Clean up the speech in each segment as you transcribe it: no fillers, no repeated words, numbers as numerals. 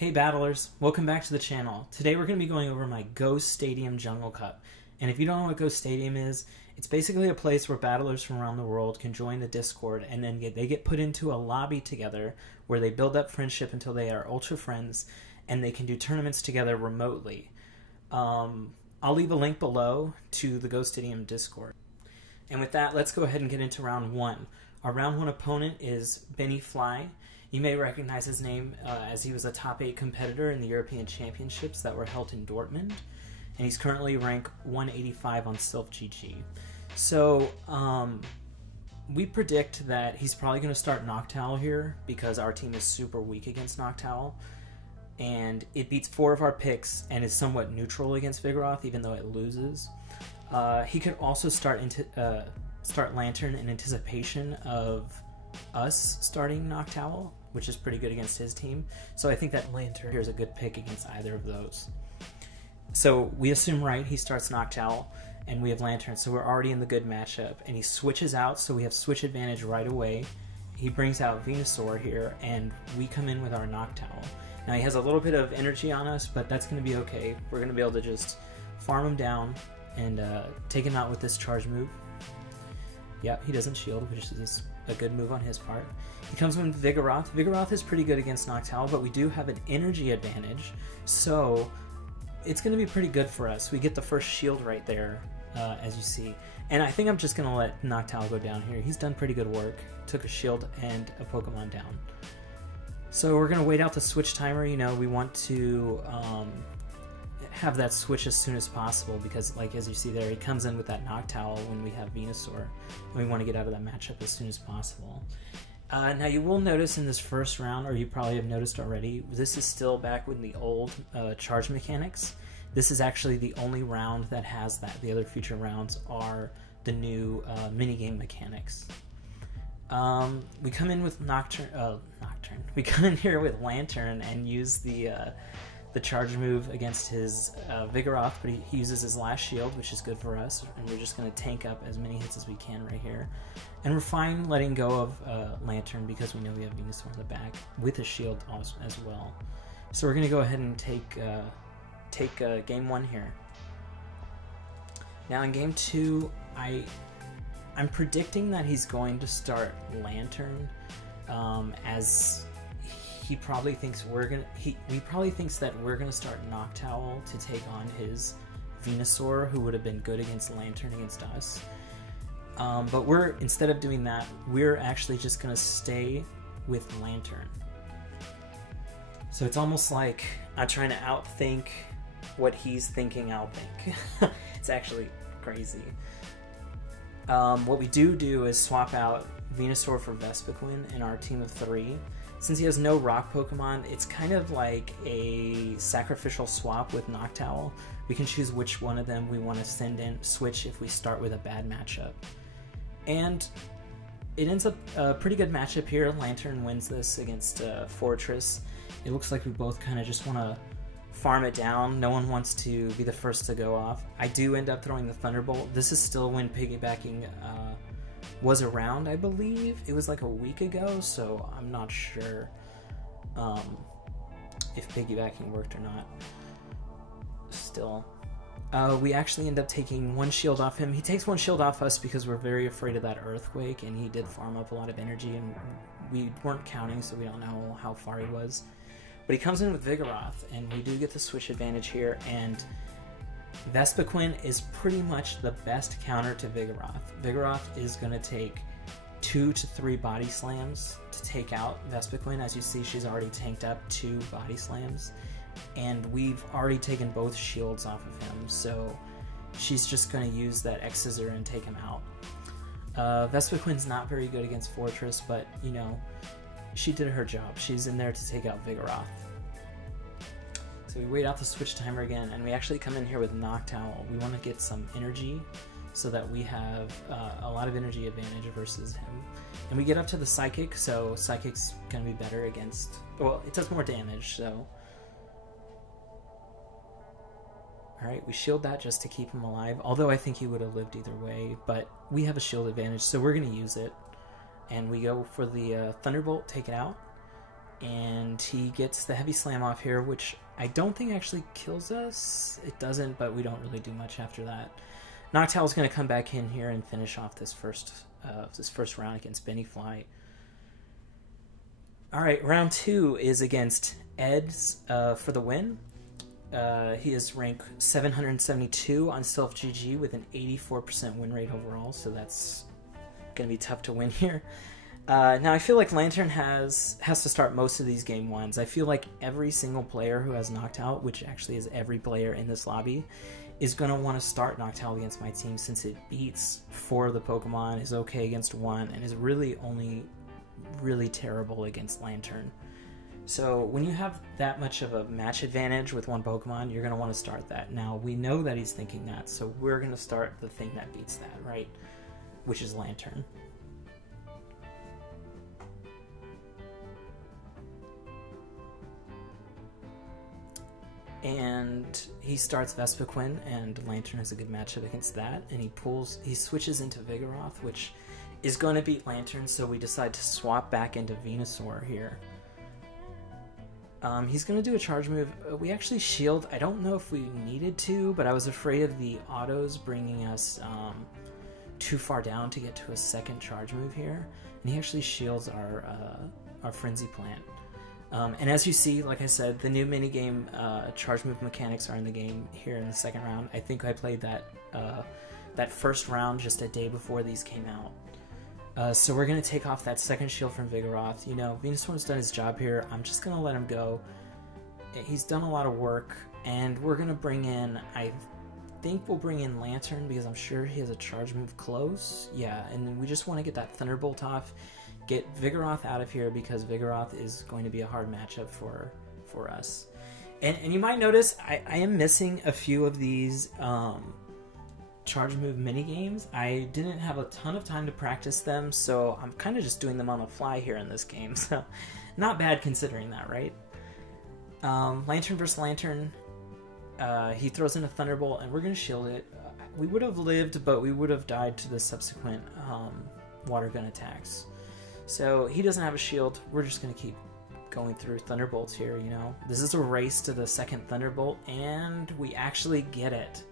Hey battlers, welcome back to the channel. Today we're going to be going over my Ghost Stadium Jungle Cup. And if you don't know what Ghost Stadium is, it's basically a place where battlers from around the world can join the Discord and then they get put into a lobby together where they build up friendship until they are ultra friends and they can do tournaments together remotely. I'll leave a link below to the Ghost Stadium Discord. And with that, let's go ahead and get into round one. Our round one opponent is Benny Fly. You may recognize his name as he was a top 8 competitor in the European Championships that were held in Dortmund. And he's currently ranked 185 on SilphGG. So, we predict that he's probably going to start Noctowl here because our team is super weak against Noctowl. And it beats 4 of our picks and is somewhat neutral against Vigoroth, even though it loses. He could also start Lanturn in anticipation of us starting Noctowl, which is pretty good against his team. So I think that Lanturn here is a good pick against either of those. So we assume he starts Noctowl, and we have Lanturn, so we're already in the good matchup. And he switches out, so we have switch advantage right away. He brings out Venusaur here, and we come in with our Noctowl. Now he has a little bit of energy on us, but that's going to be okay. We're going to be able to just farm him down and take him out with this charge move. Yep, he doesn't shield, which is a good move on his part. He comes in with Vigoroth. Vigoroth is pretty good against Noctowl, but we do have an energy advantage, so it's going to be pretty good for us. We get the first shield right there, as you see. And I think I'm just going to let Noctowl go down here. He's done pretty good work. Took a shield and a Pokemon down. So we're going to wait out the switch timer. You know, we want to have that switch as soon as possible because, like, as you see there, he comes in with that Noctowl when we have Venusaur. And we want to get out of that matchup as soon as possible. Now, you will notice in this first round, or you probably have noticed already, this is still back with the old charge mechanics. This is actually the only round that has that. The other future rounds are the new minigame mechanics. We come in with Nocturne. We come in here with Lanturn and use the charge move against his Vigoroth, but he uses his last shield, which is good for us, and we're just going to tank up as many hits as we can right here. And we're fine letting go of Lanturn because we know we have Venusaur in the back with a shield as well. So we're going to go ahead and take game 1 here. Now in game 2, I'm predicting that he's going to start Lanturn as he probably thinks he probably thinks that we're gonna start Noctowl to take on his Venusaur, who would have been good against Lanturn against us. But instead of doing that, we're actually just gonna stay with Lanturn. So it's almost like I'm trying to outthink what he's thinking I'll think. It's actually crazy. What we do is swap out Venusaur for Vespiquen in our team of 3. Since he has no rock Pokemon, it's kind of like a sacrificial swap with Noctowl. We can choose which one of them we want to switch if we start with a bad matchup. And it ends up a pretty good matchup here. Lanturn wins this against Fortress. It looks like we both kind of just want to farm it down. No one wants to be the first to go off. I do end up throwing the Thunderbolt. This is still when piggybacking was around, I believe. It was like a week ago, so I'm not sure if piggybacking worked or not. Still. We actually end up taking 1 shield off him. He takes 1 shield off us because we're very afraid of that Earthquake, and he did farm up a lot of energy, and we weren't counting, so we don't know how far he was. But he comes in with Vigoroth, and we do get the switch advantage here, and Vespiquen is pretty much the best counter to Vigoroth. Vigoroth is going to take 2 to 3 body slams to take out Vespiquen. As you see, she's already tanked up 2 body slams, and we've already taken both shields off of him, so she's just going to use that X-Scissor and take him out. Vespiquen's not very good against Fortress, but, you know, she did her job. She's in there to take out Vigoroth. So we wait out the switch timer again, and we actually come in here with Noctowl. We want to get some energy so that we have a lot of energy advantage versus him. And we get up to the Psychic, so Psychic's going to be better against... Well, it does more damage, so... Alright, we shield that just to keep him alive, although I think he would have lived either way, but we have a shield advantage, so we're going to use it. And we go for the Thunderbolt, take it out. and he gets the heavy slam off here, which I don't think actually kills us. It doesn't, but we don't really do much after that. Noctowl's going to come back in here and finish off this first round against Benny Fly. All right, round 2 is against Ed for the win. He is rank 772 on Self GG with an 84% win rate overall, so that's going to be tough to win here. Now, I feel like Lanturn has to start most of these game 1s. I feel like every single player who has Noctowl, which actually is every player in this lobby, is going to want to start Noctowl against my team since it beats 4 of the Pokemon, is okay against 1, and is really only really terrible against Lanturn. So when you have that much of a match advantage with one Pokemon, you're going to want to start that. Now, we know that he's thinking that, so we're going to start the thing that beats that, right? Which is Lanturn. And he starts Vespiquen, and Lanturn has a good matchup against that, and he switches into Vigoroth, which is going to beat Lanturn, so we decide to swap back into Venusaur here. He's going to do a charge move. We actually shield. I don't know if we needed to, but I was afraid of the autos bringing us too far down to get to a second charge move here, and he actually shields our Frenzy Plant. And as you see, like I said, the new minigame charge move mechanics are in the game here in the second round. I think I played that first round just a day before these came out. So we're going to take off that second shield from Vigoroth. You know, Venusaur's done his job here. I'm just going to let him go. He's done a lot of work, and we're going to bring in, I think we'll bring in Lanturn because I'm sure he has a charge move close. Yeah, and we just want to get that Thunderbolt off. Get Vigoroth out of here because Vigoroth is going to be a hard matchup for us. And you might notice I am missing a few of these charge move mini games. I didn't have a ton of time to practice them, so I'm kind of just doing them on the fly here in this game. So not bad considering that, right? Lanturn versus Lanturn. He throws in a Thunderbolt, and we're going to shield it. We would have lived, but we would have died to the subsequent water gun attacks. So he doesn't have a shield. We're just going to keep going through Thunderbolts here, you know. This is a race to the second Thunderbolt, and we actually get it.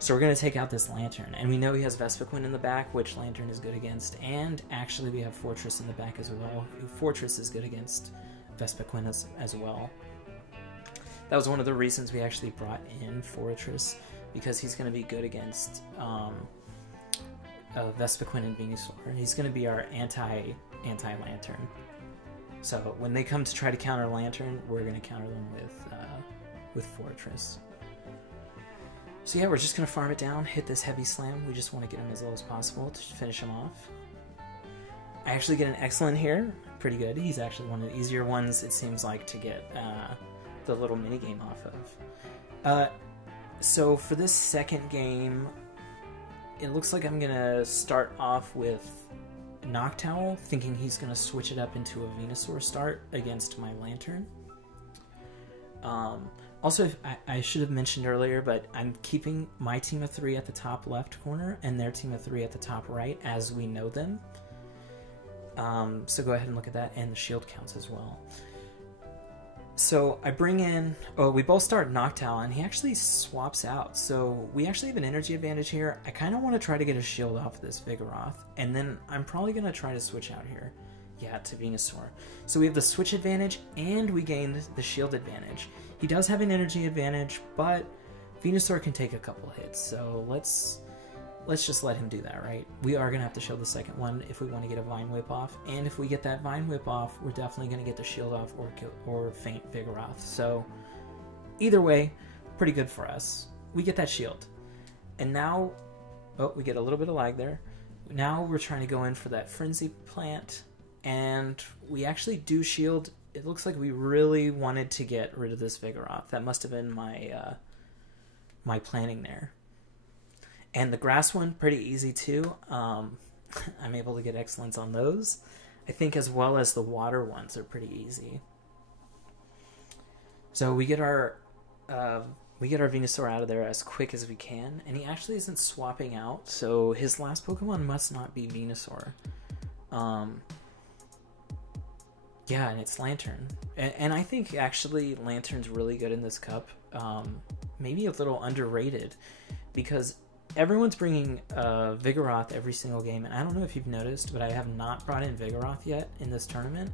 So we're going to take out this Lanturn. And we know he has Vespiquen in the back, which Lanturn is good against. And actually we have Fortress in the back as well. Fortress is good against Vespiquen as well. That was one of the reasons we actually brought in Fortress, because he's going to be good against Vespiquen and Venusaur. He's going to be our anti-Lanturn. So when they come to try to counter Lanturn, we're going to counter them with Fortress. So yeah, we're just going to farm it down, hit this heavy slam. We just want to get him as low as possible to finish him off. I actually get an excellent here. Pretty good. He's actually one of the easier ones, it seems like, to get the little mini game off of. So for this second game, it looks like I'm going to start off with Noctowl, thinking he's going to switch it up into a Venusaur start against my Lanturn. Also, I should have mentioned earlier, but I'm keeping my team of 3 at the top left corner and their team of 3 at the top right as we know them. So go ahead and look at that, and the shield counts as well. So I bring in, we both start Noctowl, and he actually swaps out. So we actually have an energy advantage here. I kind of want to try to get a shield off of this Vigoroth, and then I'm probably going to try to switch out here. Yeah, to Venusaur. So we have the switch advantage, and we gained the shield advantage. He does have an energy advantage, but Venusaur can take a couple hits, so let's just let him do that, right? We are going to have to shield the second one if we want to get a Vine Whip off, and if we get that Vine Whip off, we're definitely going to get the shield off or faint Vigoroth. So either way, pretty good for us. We get that shield. And now, we get a little bit of lag there. Now we're trying to go in for that Frenzy Plant, and we actually do shield. It looks like we really wanted to get rid of this Vigoroth. That must have been my my planning there. And the grass one, pretty easy too. I'm able to get excellence on those. I think as well as the water ones are pretty easy. So we get our Venusaur out of there as quick as we can, and he actually isn't swapping out. So his last Pokemon must not be Venusaur. Yeah, and it's Lanturn. And I think actually Lanturn's really good in this cup. Maybe a little underrated because everyone's bringing Vigoroth every single game. And I don't know if you've noticed, but I have not brought in Vigoroth yet in this tournament.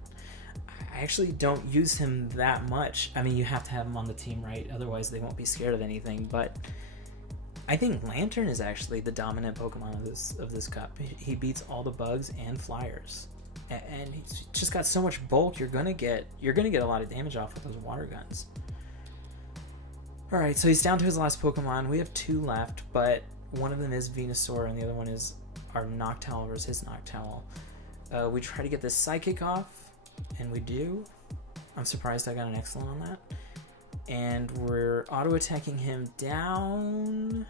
I actually don't use him that much. I mean, you have to have him on the team, right? Otherwise they won't be scared of anything. But I think Lanturn is actually the dominant Pokemon of this cup. He beats all the bugs and flyers. And he's just got so much bulk. You're gonna get a lot of damage off with those water guns. All right, so he's down to his last Pokemon. We have 2 left, but one of them is Venusaur, and the other one is our Noctowl versus his Noctowl. We try to get this Psychic off, and we do. I'm surprised I got an excellent on that. And we're auto-attacking him down.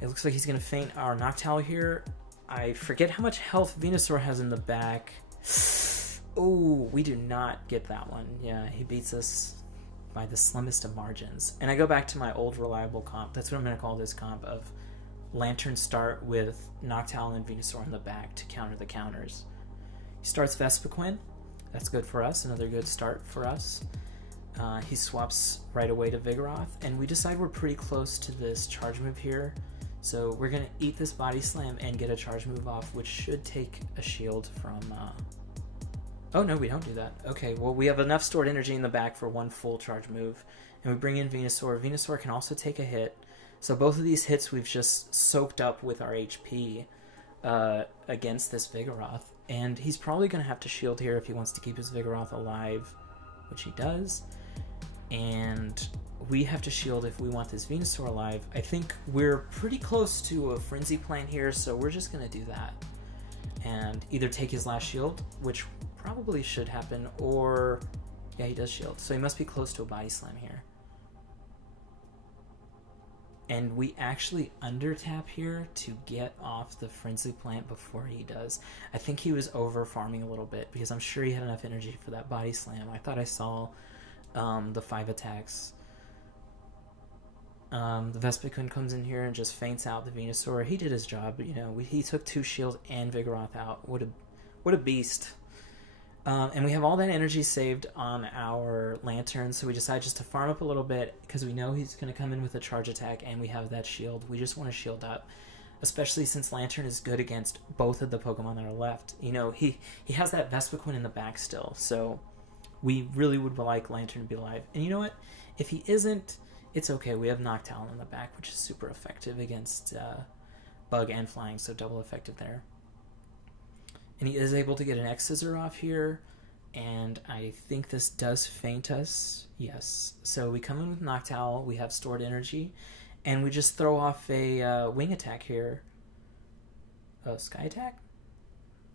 It looks like he's gonna feint our Noctowl here. I forget how much health Venusaur has in the back. Oh, we do not get that one. Yeah, he beats us by the slimmest of margins. And I go back to my old reliable comp. That's what I'm going to call this comp of Lanturn start with Noctowl and Venusaur in the back to counter the counters. He starts Vespiquen. That's good for us. Another good start for us. He swaps right away to Vigoroth. And we decide we're pretty close to this charge move here. So we're going to eat this Body Slam and get a charge move off, which should take a shield from... Oh, no, we don't do that. Okay, well, we have enough stored energy in the back for one full charge move. And we bring in Venusaur. Venusaur can also take a hit. So both of these hits we've just soaked up with our HP against this Vigoroth. And he's probably going to have to shield here if he wants to keep his Vigoroth alive, which he does. And we have to shield if we want this Venusaur alive. I think we're pretty close to a Frenzy Plant here, so we're just going to do that. And either take his last shield, which probably should happen, or... Yeah, he does shield. So he must be close to a Body Slam here. And we actually under-tap here to get off the Frenzy Plant before he does. I think he was over-farming a little bit, because I'm sure he had enough energy for that Body Slam. I thought I saw the 5 attacks. The Vespiquen comes in here and just feints out the Venusaur. He did his job, you know. He took 2 shields and Vigoroth out. What a beast. And we have all that energy saved on our Lanturn, so we decide just to farm up a little bit because we know he's going to come in with a charge attack and we have that shield. We just want to shield up, especially since Lanturn is good against both of the Pokemon that are left. You know, he has that Vespiquen in the back still, so we really would like Lanturn to be alive. And you know what? If he isn't... It's okay, we have Noctowl in the back, which is super effective against Bug and Flying, so double effective there. And he is able to get an X-Scissor off here, and I think this does feint us. Yes. So we come in with Noctowl, we have stored energy, and we just throw off a Wing Attack here. Sky Attack?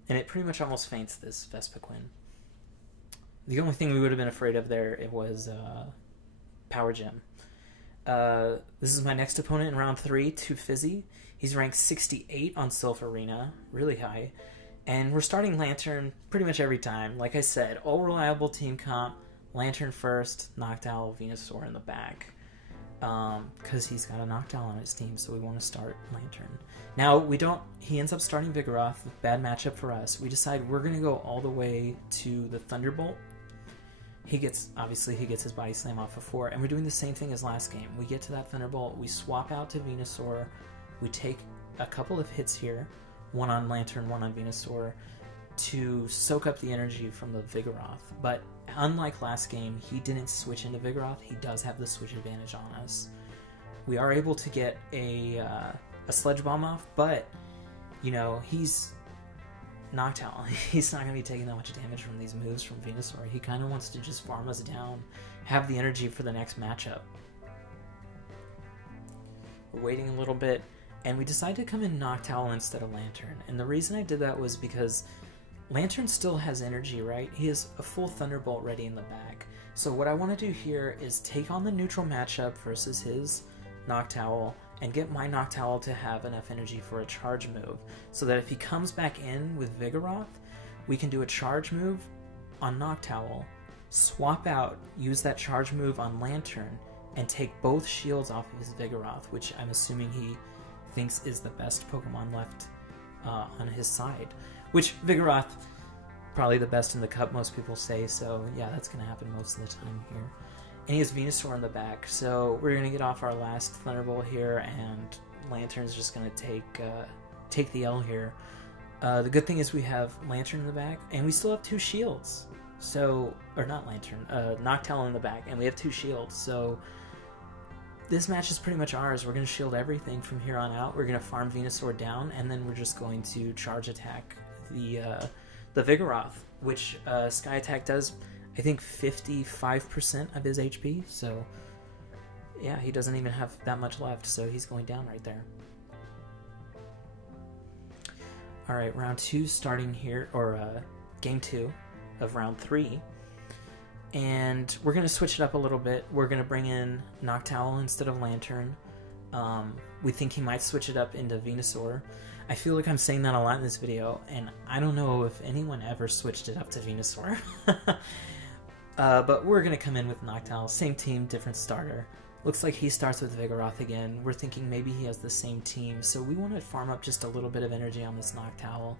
And it pretty much almost feints this Vespiquen. The only thing we would have been afraid of there, it was Power Gem. This is my next opponent in round 3, 2 Fizzy. He's ranked 68 on Silph Arena, really high. And we're starting Lanturn pretty much every time. Like I said, all reliable team comp, Lanturn first, Noctowl, Venusaur in the back. Because he's got a Noctowl on his team, so we want to start Lanturn. Now, he ends up starting Vigoroth, bad matchup for us. We decide we're going to go all the way to the Thunderbolt. Obviously he gets his Body Slam off of 4, and we're doing the same thing as last game. We get to that Thunderbolt, we swap out to Venusaur, we take a couple of hits here, one on Lanturn, one on Venusaur, to soak up the energy from the Vigoroth. But unlike last game, he didn't switch into Vigoroth, he does have the switch advantage on us. We are able to get a Sludge Bomb off, but, you know, he's Noctowl. He's not going to be taking that much damage from these moves from Venusaur. He kind of wants to just farm us down, have the energy for the next matchup. We're waiting a little bit, and we decide to come in Noctowl instead of Lanturn. And the reason I did that was because Lanturn still has energy, right? He has a full Thunderbolt ready in the back. So what I want to do here is take on the neutral matchup versus his Noctowl, and get my Noctowl to have enough energy for a charge move, so that if he comes back in with Vigoroth, we can do a charge move on Noctowl, swap out, use that charge move on Lanturn, and take both shields off of his Vigoroth, which I'm assuming he thinks is the best Pokemon left on his side. Which, Vigoroth, probably the best in the cup, most people say, so yeah, that's going to happen most of the time here. And he has Venusaur in the back, so we're going to get off our last Thunderbolt here, and Lanturn's just going to take the L here. The good thing is we have Lanturn in the back, and we still have 2 shields. So, or not Lanturn, Noctowl in the back, and we have 2 shields, so this match is pretty much ours. We're going to shield everything from here on out. We're going to farm Venusaur down, and then we're just going to charge attack the Vigoroth, which Sky Attack does, I think, 55% of his HP, so yeah, he doesn't even have that much left, so he's going down right there. Alright, round 2 starting here, or game 2 of round 3. And we're going to switch it up a little bit. We're going to bring in Noctowl instead of Lanturn. We think he might switch it up into Venusaur. I feel like I'm saying that a lot in this video, and I don't know if anyone ever switched it up to Venusaur. But we're going to come in with Noctowl. Same team, different starter. Looks like he starts with Vigoroth again. We're thinking maybe he has the same team, so we want to farm up just a little bit of energy on this Noctowl.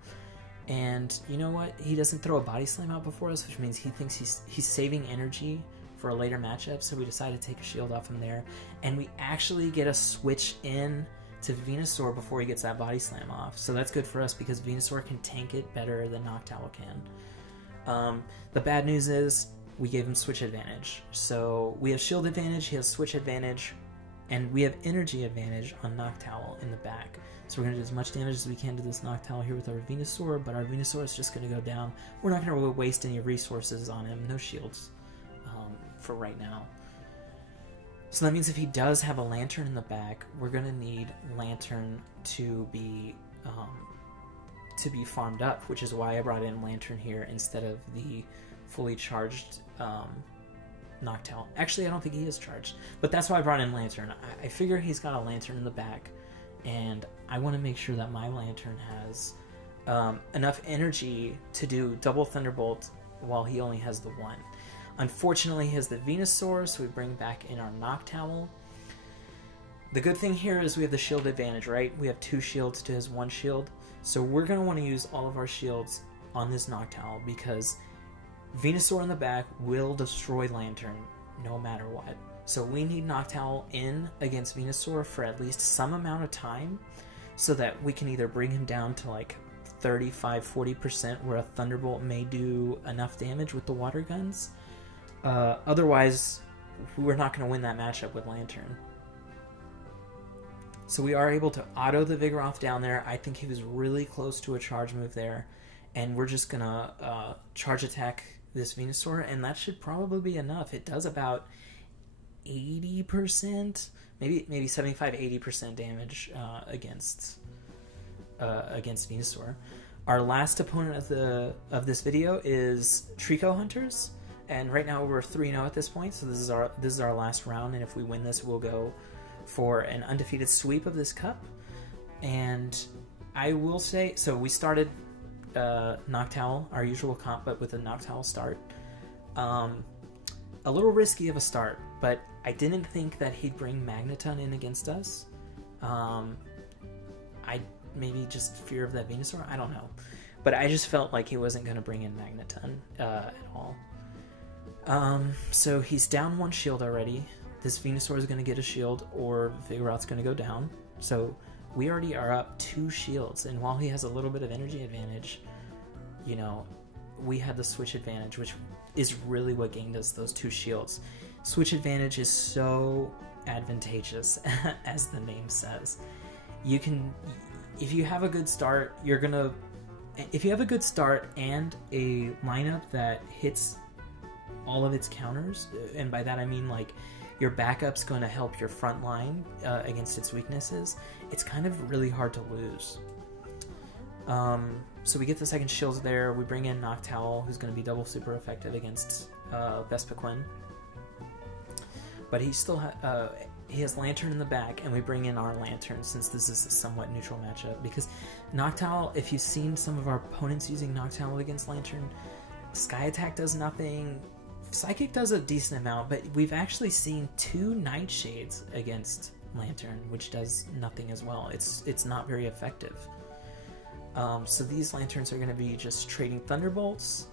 And you know what? He doesn't throw a Body Slam out before us, which means he thinks he's saving energy for a later matchup, so we decided to take a shield off him there. And we actually get a switch in to Venusaur before he gets that Body Slam off. So that's good for us because Venusaur can tank it better than Noctowl can. The bad news is we gave him switch advantage. So we have shield advantage, he has switch advantage, and we have energy advantage on Noctowl in the back. So we're going to do as much damage as we can to this Noctowl here with our Venusaur, but our Venusaur is just going to go down. We're not going to waste any resources on him, no shields for right now. So that means if he does have a Lanturn in the back, we're going to need Lanturn to be farmed up, which is why I brought in Lanturn here instead of the fully charged Noctowl. Actually, I don't think he is charged, but that's why I brought in Lanturn. I figure he's got a Lanturn in the back, and I want to make sure that my Lanturn has enough energy to do double Thunderbolt while he only has the 1. Unfortunately, he has the Venusaur, so we bring back in our Noctowl. The good thing here is we have the shield advantage, right? We have 2 shields to his 1 shield, so we're going to want to use all of our shields on this Noctowl because Venusaur in the back will destroy Lanturn no matter what. So we need Noctowl in against Venusaur for at least some amount of time so that we can either bring him down to like 35-40% where a Thunderbolt may do enough damage with the water guns. Otherwise, we're not going to win that matchup with Lanturn. So we are able to auto the Vigoroth down there. I think he was really close to a charge move there. And we're just going to charge attack this Venusaur, and that should probably be enough. It does about 80%, maybe 75-80% damage against Venusaur. Our last opponent of this video is Trico Hunters, and right now we're 3-0 at this point. So this is our last round, and if we win this, we'll go for an undefeated sweep of this cup. And I will say, so we started Noctowl, our usual comp, but with a Noctowl start. A little risky of a start, but I didn't think that he'd bring Magneton in against us. I maybe just fear of that Venusaur, I don't know. But I just felt like he wasn't going to bring in Magneton at all. So he's down 1 shield already. This Venusaur is going to get a shield, or Vigoroth's going to go down. So we already are up 2 shields, and while he has a little bit of energy advantage, you know, we had the switch advantage, which is really what gained us those 2 shields. Switch advantage is so advantageous, as the name says. You can, if you have a good start, if you have a good start and a lineup that hits all of its counters, and by that I mean like your backup's going to help your front line against its weaknesses, it's kind of really hard to lose. So we get the second shields there. We bring in Noctowl, who's going to be double super effective against Vespiquen. But he still he has Lanturn in the back, and we bring in our Lanturn since this is a somewhat neutral matchup. Because Noctowl, if you've seen some of our opponents using Noctowl against Lanturn, Sky Attack does nothing. Psychic does a decent amount, but we've actually seen 2 Nightshades against Lanturn, which does nothing as well. It's not very effective. So these Lanturns are going to be just trading Thunderbolts.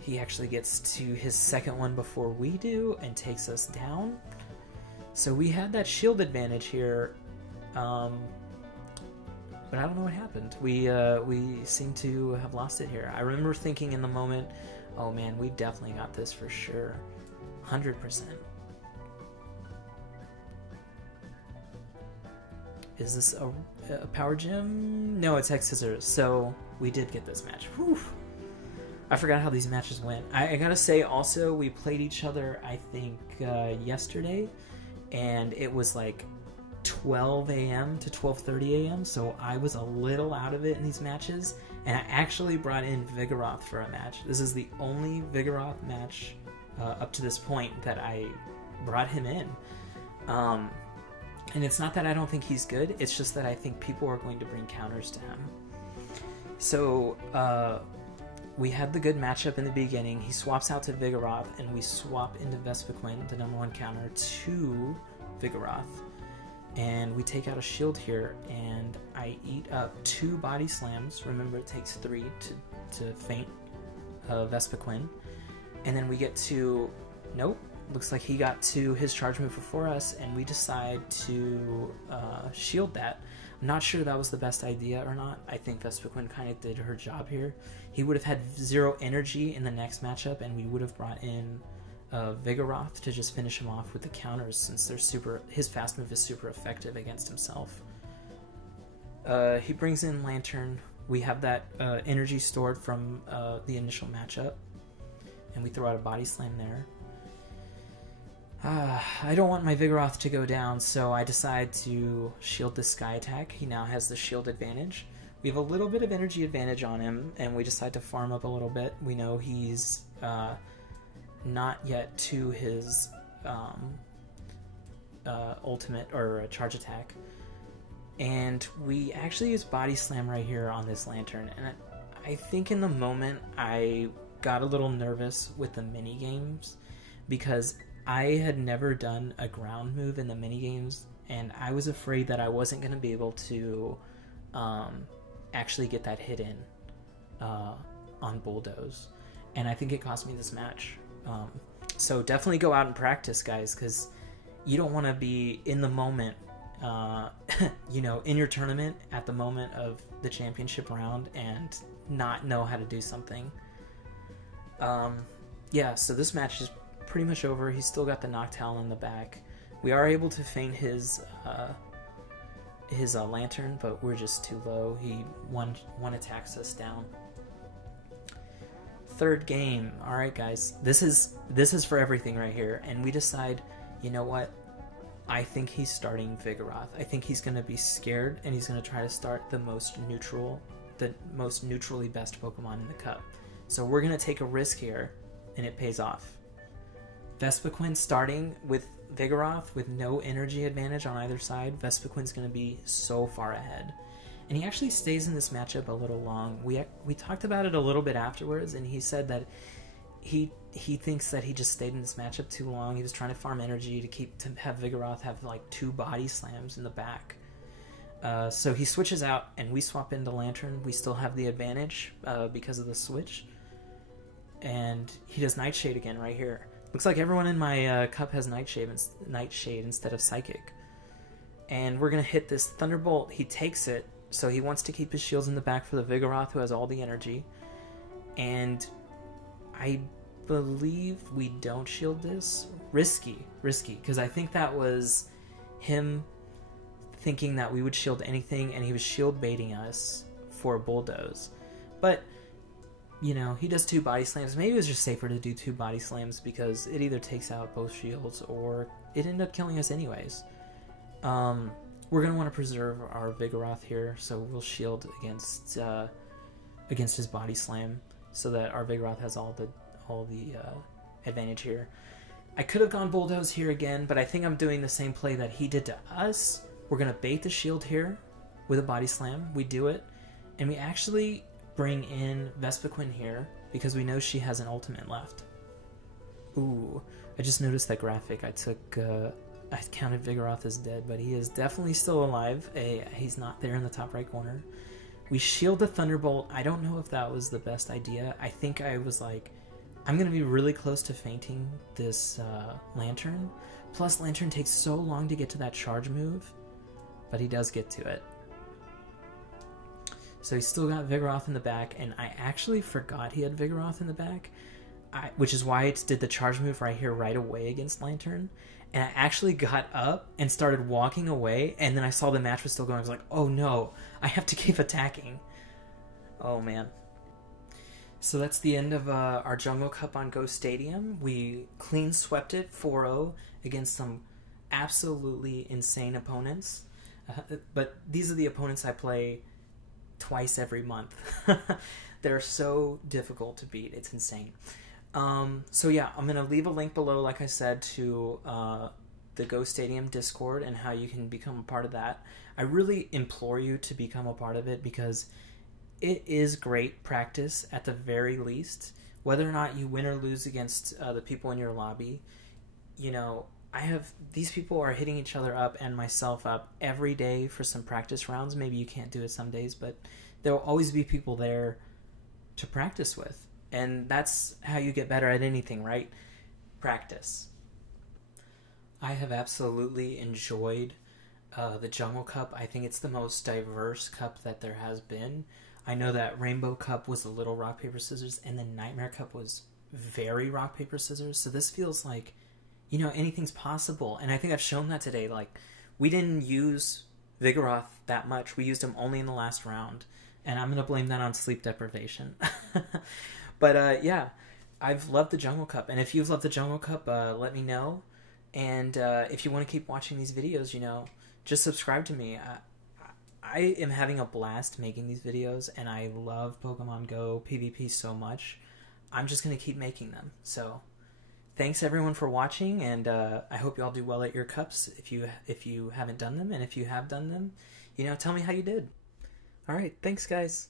He actually gets to his second one before we do and takes us down. So we had that shield advantage here, but I don't know what happened. We seem to have lost it here. I remember thinking in the moment, oh man, we definitely got this for sure. 100%. Is this a power gem? No, it's Hex Scissors. So we did get this match. Whew. I forgot how these matches went. I gotta say also, we played each other, I think, yesterday, and it was like 12 a.m. to 12:30 a.m. So I was a little out of it in these matches, and I actually brought in Vigoroth for a match. This is the only Vigoroth match up to this point that I brought him in. And it's not that I don't think he's good, it's just that I think people are going to bring counters to him. So, we had the good matchup in the beginning. He swaps out to Vigoroth, and we swap into Vespiquen, the #1 counter, to Vigoroth. And we take out a shield here, and I eat up 2 body slams. Remember, it takes 3 to feint Vespiquen. And then we get to... Nope. Looks like he got to his charge move before us, and we decide to shield that. I'm not sure that was the best idea or not. I think Vespiquen kind of did her job here. He would have had 0 energy in the next matchup, and we would have brought in Vigoroth to just finish him off with the counters, since his fast move is super effective against himself. He brings in Lanturn. We have that energy stored from the initial matchup, and we throw out a body slam there. I don't want my Vigoroth to go down, so I decide to shield this Sky attack. He now has the shield advantage. We have a little bit of energy advantage on him, and we decide to farm up a little bit. We know he's not yet to his ultimate or charge attack. And we actually use Body Slam right here on this Lanturn. And I think in the moment I got a little nervous with the mini games, because I had never done a ground move in the minigames, and I was afraid that I wasn't going to be able to actually get that hit in on Bulldoze. And I think it cost me this match. So definitely go out and practice, guys, because you don't want to be in the moment, in your tournament at the moment of the championship round and not know how to do something. Yeah, so this match is pretty much over. He's still got the Noctowl in the back. We are able to feint his Lanturn, but we're just too low. He one attacks us down. Third game. All right, guys. This is for everything right here, and we decide, you know what? I think he's starting Vigoroth. I think he's going to be scared, and he's going to try to start the most neutrally best Pokemon in the cup. So we're going to take a risk here, and it pays off. Vespiquen starting with Vigoroth with no energy advantage on either side. Vespiquen's going to be so far ahead. And he actually stays in this matchup a little long. We talked about it a little bit afterwards, and he said that he thinks that he just stayed in this matchup too long. He was trying to farm energy to have Vigoroth have like 2 body slams in the back. So he switches out, and we swap into Lanturn. We still have the advantage because of the switch. And he does Nightshade again right here. Looks like everyone in my cup has Nightshade instead of Psychic. And we're going to hit this Thunderbolt. He takes it, so he wants to keep his shields in the back for the Vigoroth, who has all the energy. And I believe we don't shield this. Risky, because I think that was him thinking that we would shield anything, and he was shield baiting us for Bulldoze. But he does 2 body slams. Maybe it was just safer to do 2 body slams because it either takes out both shields or it ended up killing us anyways. We're going to want to preserve our Vigoroth here, so we'll shield against his body slam so that our Vigoroth has all the advantage here. I could have gone Bulldoze here again, but I think I'm doing the same play that he did to us. We're going to bait the shield here with a body slam. We do it, and we actually bring in Vespiquen here because we know she has an ultimate left. Ooh, I just noticed that graphic. I counted Vigoroth as dead, but he is definitely still alive. He's not there in the top right corner. We shield the Thunderbolt. I don't know if that was the best idea. I think I was like, I'm going to be really close to fainting this Lanturn. Plus, Lanturn takes so long to get to that charge move, but he does get to it. So he's still got Vigoroth in the back, and I actually forgot he had Vigoroth in the back, which is why it did the charge move right here right away against Lanturn. And I actually got up and started walking away, and then I saw the match was still going. I was like, oh no, I have to keep attacking. Oh man. So that's the end of our Jungle Cup on Go Stadium. We clean swept it 4-0 against some absolutely insane opponents. But these are the opponents I play twice every month. They're so difficult to beat. It's insane. So yeah, I'm going to leave a link below, like I said, to the Go Stadium Discord and how you can become a part of that. I really implore you to become a part of it because it is great practice at the very least. Whether or not you win or lose against the people in your lobby, you know, these people are hitting each other up and myself up every day for some practice rounds. Maybe you can't do it some days, but there will always be people there to practice with. And that's how you get better at anything, right? Practice. I have absolutely enjoyed the Jungle Cup. I think it's the most diverse cup that there has been. I know that Rainbow Cup was a little rock, paper, scissors, and then Nightmare Cup was very rock, paper, scissors. So this feels like, you know, anything's possible. And I think I've shown that today. Like, we didn't use Vigoroth that much. We used him only in the last round. And I'm going to blame that on sleep deprivation. But yeah, I've loved the Jungle Cup. And if you've loved the Jungle Cup, let me know. And if you want to keep watching these videos, you know, just subscribe to me. I am having a blast making these videos, and I love Pokemon Go PvP so much. I'm just going to keep making them. So thanks everyone for watching, and I hope you all do well at your cups if you haven't done them, and if you have done them, you know, tell me how you did. All right, thanks guys.